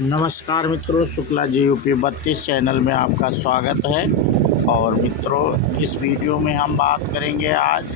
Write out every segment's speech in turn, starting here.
नमस्कार मित्रों, Shukla ji UP 32 channel में आपका स्वागत है। और मित्रों, इस वीडियो में हम बात करेंगे आज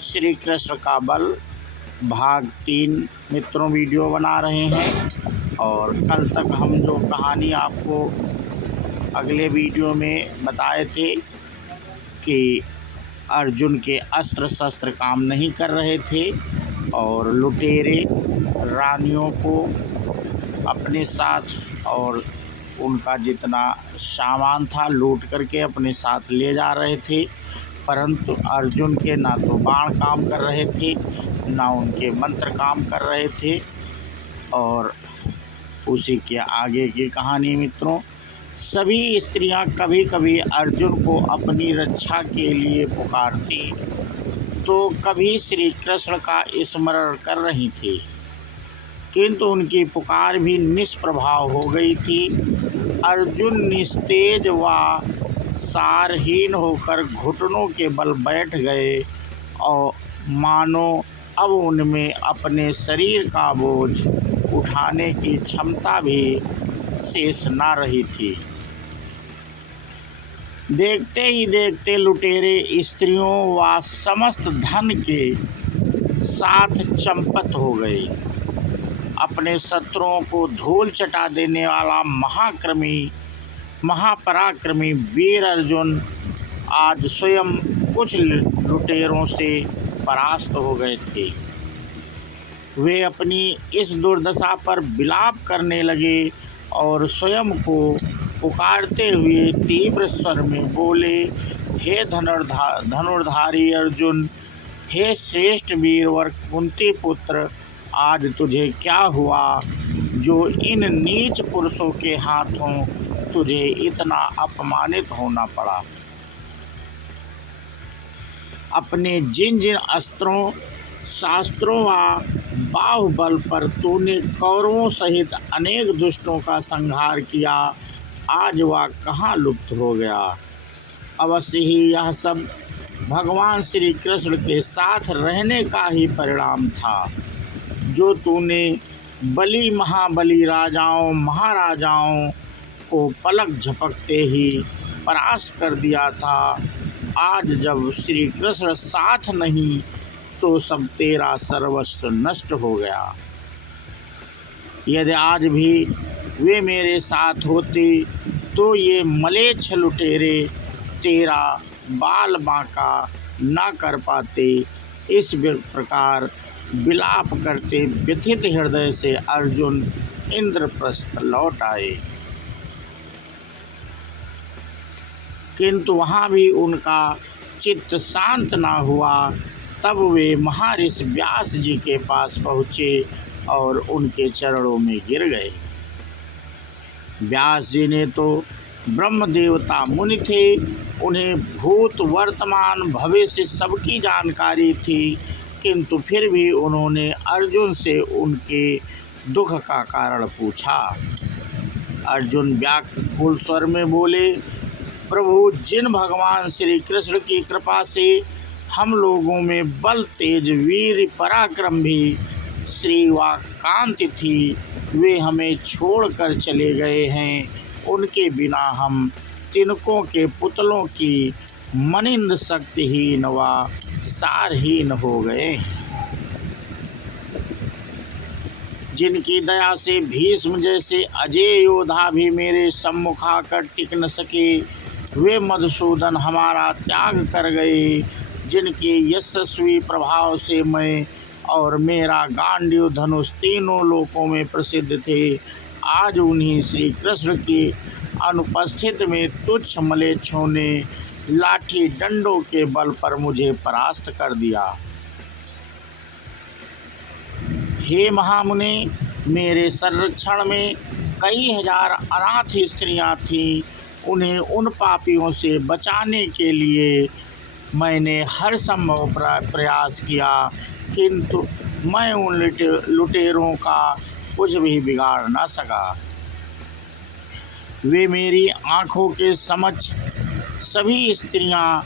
श्री कृष्ण का बल भाग 3 मित्रों वीडियो बना रहे हैं। और कल तक हम जो कहानी आपको अगले वीडियो में बताए थे कि अर्जुन के अस्त्र शस्त्र काम नहीं कर रहे थे और लुटेरे रानियों को अपने साथ और उनका जितना सामान था लूट करके अपने साथ ले जा रहे थे, परंतु अर्जुन के ना तो बाण काम कर रहे थे ना उनके मंत्र काम कर रहे थे। और उसी के आगे की कहानी मित्रों, सभी स्त्रियां कभी कभी अर्जुन को अपनी रक्षा के लिए पुकारती तो कभी श्री कृष्ण का स्मरण कर रही थी, किंतु उनकी पुकार भी निष्प्रभाव हो गई थी। अर्जुन निस्तेज व सारहीन होकर घुटनों के बल बैठ गए और मानो अब उनमें अपने शरीर का बोझ उठाने की क्षमता भी शेष न रही थी। देखते ही देखते लुटेरे स्त्रियों व समस्त धन के साथ चंपत हो गए। अपने शत्रुओं को धूल चटा देने वाला महापराक्रमी वीर अर्जुन आज स्वयं कुछ लुटेरों से परास्त हो गए थे। वे अपनी इस दुर्दशा पर विलाप करने लगे और स्वयं को पुकारते हुए तीव्र स्वर में बोले, हे धनुर्धारी अर्जुन, हे श्रेष्ठ वीरवर कुंती पुत्र, आज तुझे क्या हुआ जो इन नीच पुरुषों के हाथों तुझे इतना अपमानित होना पड़ा। अपने जिन जिन अस्त्रों शास्त्रों व बाहुबल पर तूने कौरवों सहित अनेक दुष्टों का संहार किया, आज वह कहाँ लुप्त हो गया। अवश्य ही यह सब भगवान श्री कृष्ण के साथ रहने का ही परिणाम था, जो तूने बली महाबली राजाओं महाराजाओं को पलक झपकते ही परास्त कर दिया था। आज जब श्री कृष्ण साथ नहीं तो सब तेरा सर्वस्व नष्ट हो गया। यदि आज भी वे मेरे साथ होते तो ये मलेच्छ लुटेरे तेरा बाल बांका ना कर पाते। इस प्रकार विलाप करते व्यथित हृदय से अर्जुन इंद्रप्रस्थ लौट आए, किंतु वहाँ भी उनका चित्त शांत ना हुआ। तब वे महर्षि व्यास जी के पास पहुँचे और उनके चरणों में गिर गए। व्यास जी ने तो ब्रह्म देवता मुनि थे, उन्हें भूत वर्तमान भविष्य सबकी जानकारी थी, किंतु फिर भी उन्होंने अर्जुन से उनके दुख का कारण पूछा। अर्जुन व्याकुल स्वर में बोले, प्रभु, जिन भगवान श्री कृष्ण की कृपा से हम लोगों में बल तेज वीर पराक्रम भी श्री व कांति थी, वे हमें छोड़कर चले गए हैं। उनके बिना हम तिनकों के पुतलों की मनिंद शक्तिहीन व सारहीन हो गए। जिनकी दया से भीष्म जैसे अजय योद्धा भी मेरे सम्मुख आकर टिक न सके, वे मधुसूदन हमारा त्याग कर गए। जिनके यशस्वी प्रभाव से मैं और मेरा गांडीव धनुष तीनों लोकों में प्रसिद्ध थे, आज उन्हीं श्री कृष्ण की अनुपस्थित में तुच्छ मलेच्छों ने लाठी डंडों के बल पर मुझे परास्त कर दिया। हे महामुने, मेरे संरक्षण में कई हजार अनाथ स्त्रियां थीं। उन्हें उन पापियों से बचाने के लिए मैंने हर संभव प्रयास किया, किंतु मैं उन लुटेरों का कुछ भी बिगाड़ न सका। वे मेरी आँखों के समक्ष सभी स्त्रियां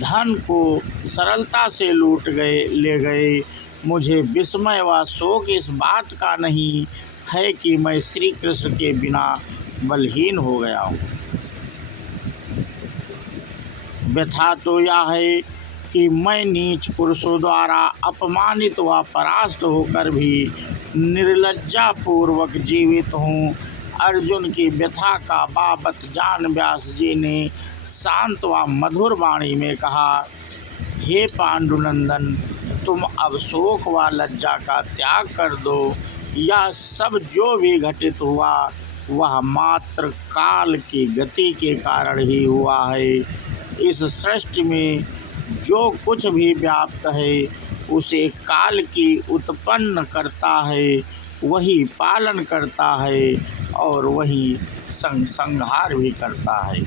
धन को सरलता से ले गए। मुझे विस्मय व शोक इस बात का नहीं है कि मैं श्री कृष्ण के बिना बलहीन हो गया हूँ। व्यथा तो यह है कि मैं नीच पुरुषों द्वारा अपमानित व परास्त होकर भी निर्लज्जापूर्वक जीवित हूँ। अर्जुन की व्यथा का बाबत जान व्यास जी ने शांत व मधुर वाणी में कहा, हे पांडुनंदन, तुम अब शोक व लज्जा का त्याग कर दो। यह सब जो भी घटित हुआ वह मात्र काल की गति के कारण ही हुआ है। इस सृष्टि में जो कुछ भी व्याप्त है उसे काल की उत्पन्न करता है, वही पालन करता है और वही संहार भी करता है।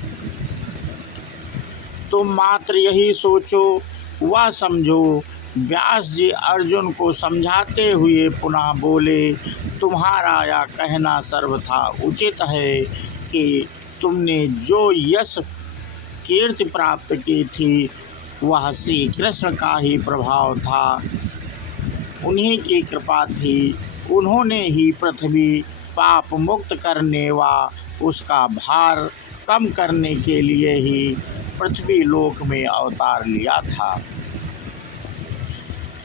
तुम मात्र यही सोचो व समझो। व्यास जी अर्जुन को समझाते हुए पुनः बोले, तुम्हारा यह कहना सर्वथा उचित है कि तुमने जो यश कीर्ति प्राप्त की थी वह श्री कृष्ण का ही प्रभाव था। उन्हीं की कृपा थी। उन्होंने ही पृथ्वी पाप मुक्त करने व उसका भार कम करने के लिए ही पृथ्वी लोक में अवतार लिया था।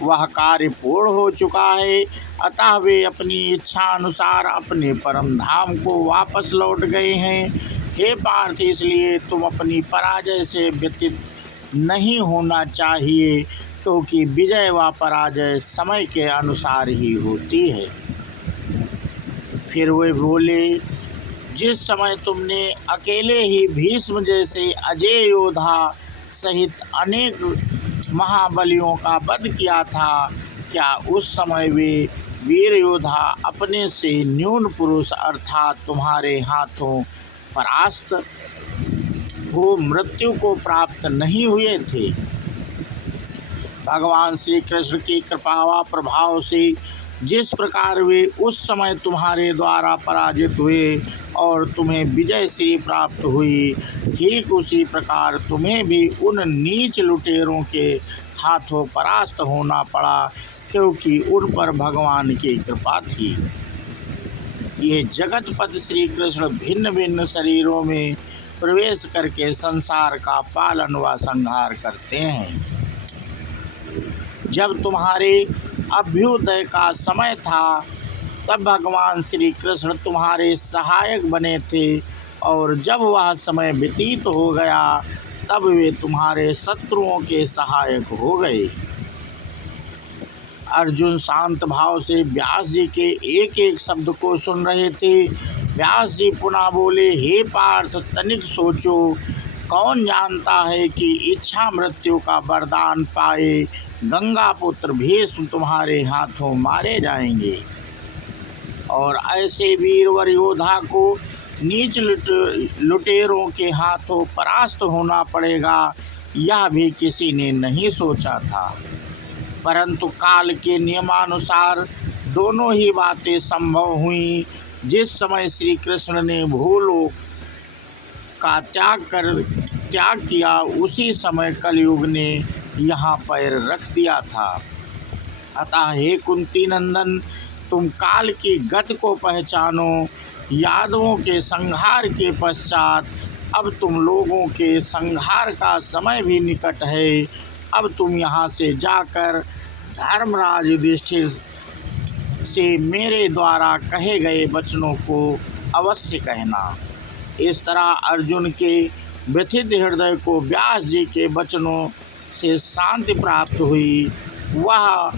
वह कार्य पूर्ण हो चुका है, अतः वे अपनी इच्छा अनुसार अपने परम धाम को वापस लौट गए हैं। हे पार्थ, इसलिए तुम अपनी पराजय से व्यतीत नहीं होना चाहिए, क्योंकि विजय व पराजय समय के अनुसार ही होती है। फिर वे बोले, जिस समय तुमने अकेले ही भीष्म जैसे अजय योद्धा सहित अनेक महाबलियों का वध किया था, क्या उस समय वे वीर योद्धा अपने से न्यून पुरुष अर्थात तुम्हारे हाथों परास्त हो मृत्यु को प्राप्त नहीं हुए थे? भगवान श्री कृष्ण की कृपा व प्रभाव से जिस प्रकार वे उस समय तुम्हारे द्वारा पराजित हुए और तुम्हें विजय श्री प्राप्त हुई, ठीक उसी प्रकार तुम्हें भी उन नीच लुटेरों के हाथों परास्त होना पड़ा, क्योंकि उन पर भगवान की कृपा थी। ये जगतपति श्री कृष्ण भिन्न भिन्न शरीरों में प्रवेश करके संसार का पालन व संहार करते हैं। जब तुम्हारे अभ्युदय का समय था तब भगवान श्री कृष्ण तुम्हारे सहायक बने थे, और जब वह समय व्यतीत हो गया तब वे तुम्हारे शत्रुओं के सहायक हो गए। अर्जुन शांत भाव से व्यास जी के एक एक शब्द को सुन रहे थे। व्यास जी पुनः बोले, हे पार्थ, तनिक सोचो, कौन जानता है कि इच्छा मृत्यु का वरदान पाए गंगा पुत्र भीष्म तुम्हारे हाथों मारे जाएंगे, और ऐसे वीरवर योद्धा को नीच लुटेरों के हाथों परास्त होना पड़ेगा, यह भी किसी ने नहीं सोचा था। परंतु काल के नियमानुसार दोनों ही बातें संभव हुई। जिस समय श्री कृष्ण ने भूलोक का त्याग किया, उसी समय कलयुग ने यहाँ पैर रख दिया था। अतः हे कुंती नंदन, तुम काल की गति को पहचानो। यादवों के संहार के पश्चात अब तुम लोगों के संहार का समय भी निकट है। अब तुम यहाँ से जाकर धर्मराज युधिष्ठिर से मेरे द्वारा कहे गए वचनों को अवश्य कहना। इस तरह अर्जुन के व्यथित हृदय को व्यास जी के वचनों से शांति प्राप्त हुई। वह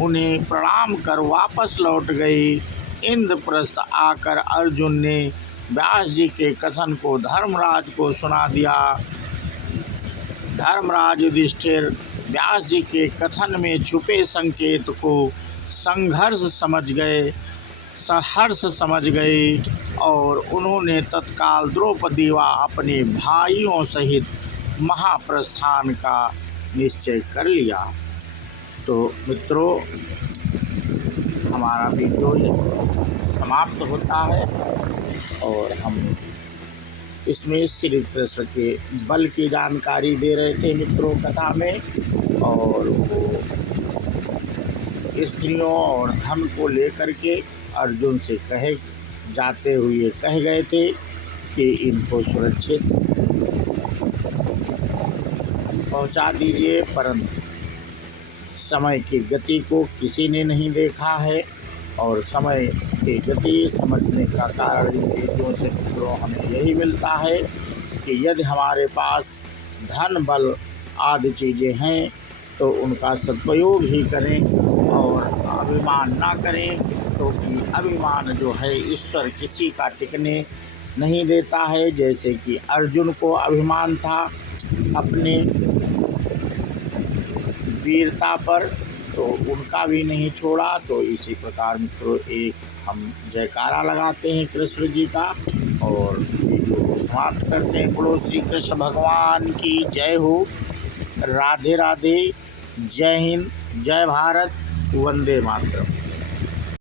उन्हें प्रणाम कर वापस लौट गए। इंद्रप्रस्थ आकर अर्जुन ने व्यास जी के कथन को धर्मराज को सुना दिया। धर्मराज युधिष्ठिर व्यास जी के कथन में छुपे संकेत को सहर्ष समझ गए और उन्होंने तत्काल द्रौपदी व अपने भाइयों सहित महाप्रस्थान का निश्चय कर लिया। तो मित्रों, हमारा वीडियो समाप्त होता है और हम इसमें श्री कृष्ण के बल की जानकारी दे रहे थे मित्रों कथा में, और वो स्त्रियों और धन को लेकर के अर्जुन से कहे जाते हुए कह गए थे कि इनको सुरक्षित पहुंचा दीजिए, परंतु समय की गति को किसी ने नहीं देखा है और समय की गति समझने का कारण इन चीज़ों से मित्रों हमें यही मिलता है कि यदि हमारे पास धन बल आदि चीज़ें हैं तो उनका सदुपयोग ही करें और अभिमान ना करें, क्योंकि अभिमान जो है ईश्वर किसी का टिकने नहीं देता है। जैसे कि अर्जुन को अभिमान था अपने वीरता पर, तो उनका भी नहीं छोड़ा। तो इसी प्रकार मित्रों एक हम जयकारा लगाते हैं कृष्ण जी का और वीडियो को समाप्त करते हैं। बोलो श्री कृष्ण भगवान की जय हो। राधे राधे, जय हिंद, जय भारत, वंदे मातरम।